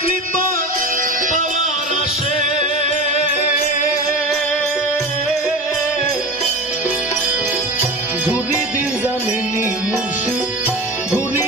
কৃপা পাওয়ার আসে। ঘুরি দিন জানিনি মুর্শিদ ঘুরি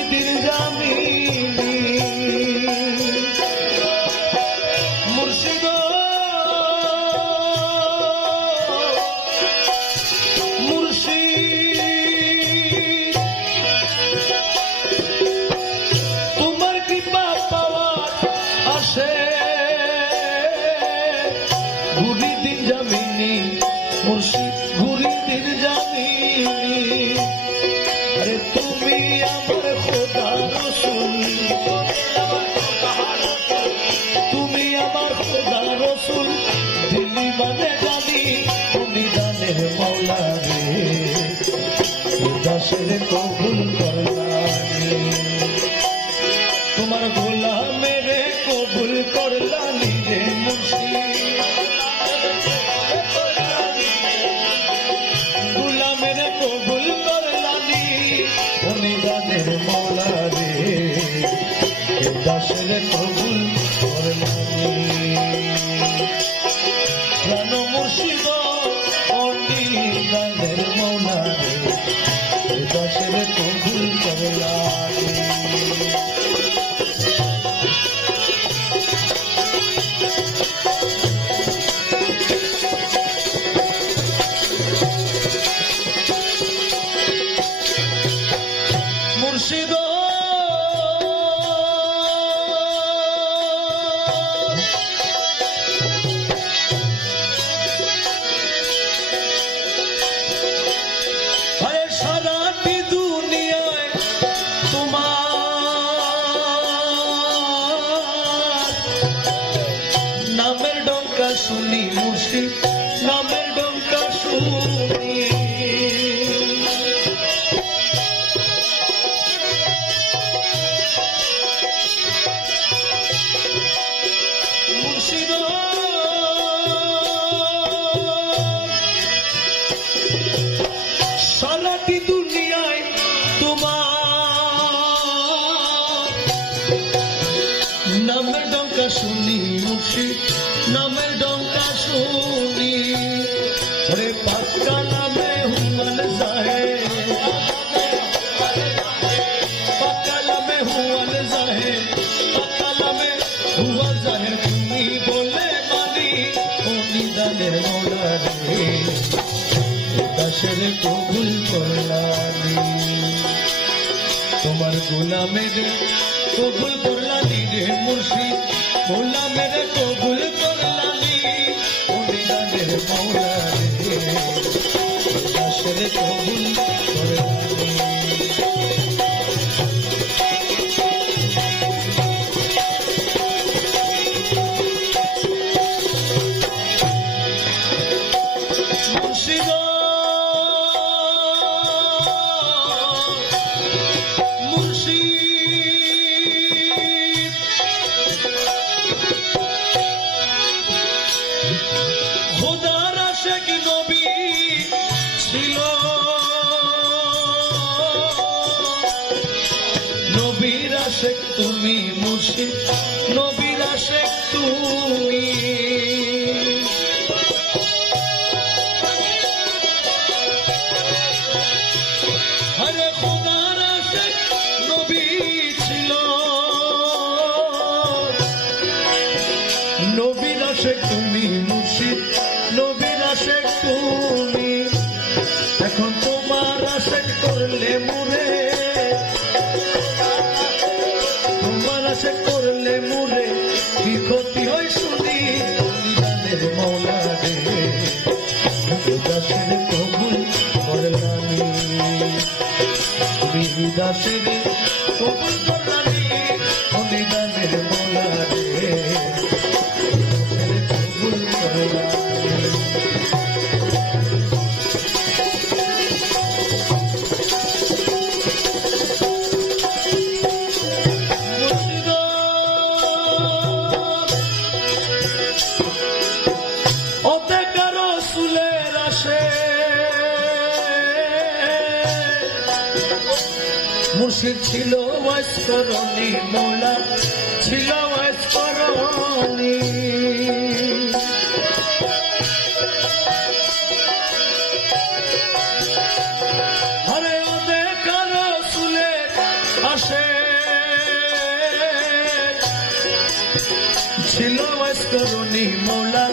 Chile con Cuba. শুনি মুর্শিদ মুশি নামের ডঙ্কা শুনি। ওরে পাক্কা নামে হুয়াল জাহে। পাক্কা নামে হুয়াল জাহে পাক্কা নামে হুয়াল জাহে। তুমি বলে মানি উনি দানের মোলা রে দাসের কবুল করলানি তোমার গোলামের কবুল করলানি রে মুর্শিদ গোলামের আশেক তুমি মুর্শিদ নবীর আশেক তুমি। তুমি মুর্শিদ নবীর আশেক তুমি। বিদাসিনী মুর্শিদ ছিল ওয়াস্করণী মোলা ছিল ওয়াস্করণী ছিল ওয়াস্করণী মোলা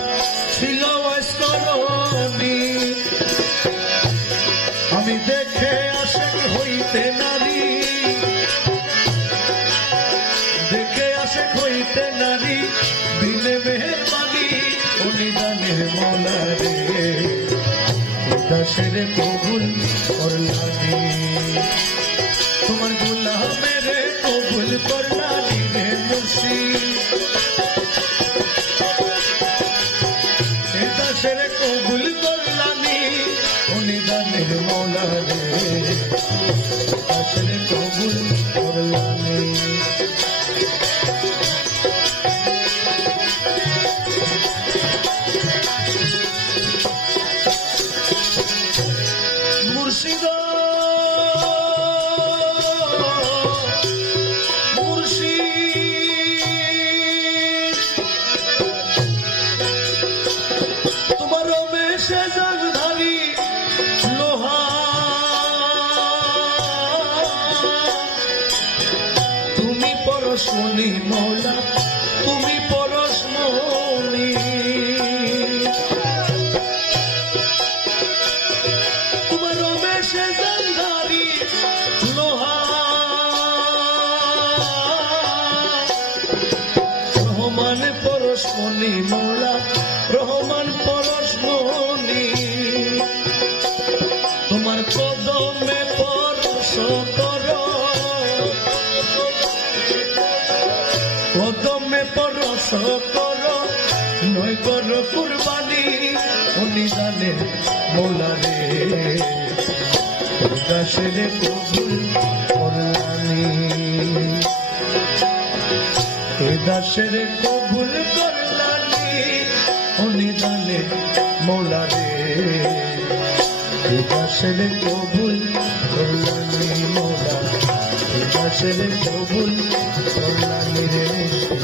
দাসের কবুল করলানি তোমার গুলামের কবুল করলানি রে মুর্শিদ। এ দাসের কবুল করলানি অনুদানের মৌলা রে। দাসের কবুল তুমি পরশমণি মৌলা তুমি পরশ কর নয় কর কুরবানি অনিদানে মৌলা রে দাসের কবুল করলানি এ দাসের কবুল করলানি অনিদানে মৌলা রে কবুল করলানি মৌলা এ কবুল করলানি রে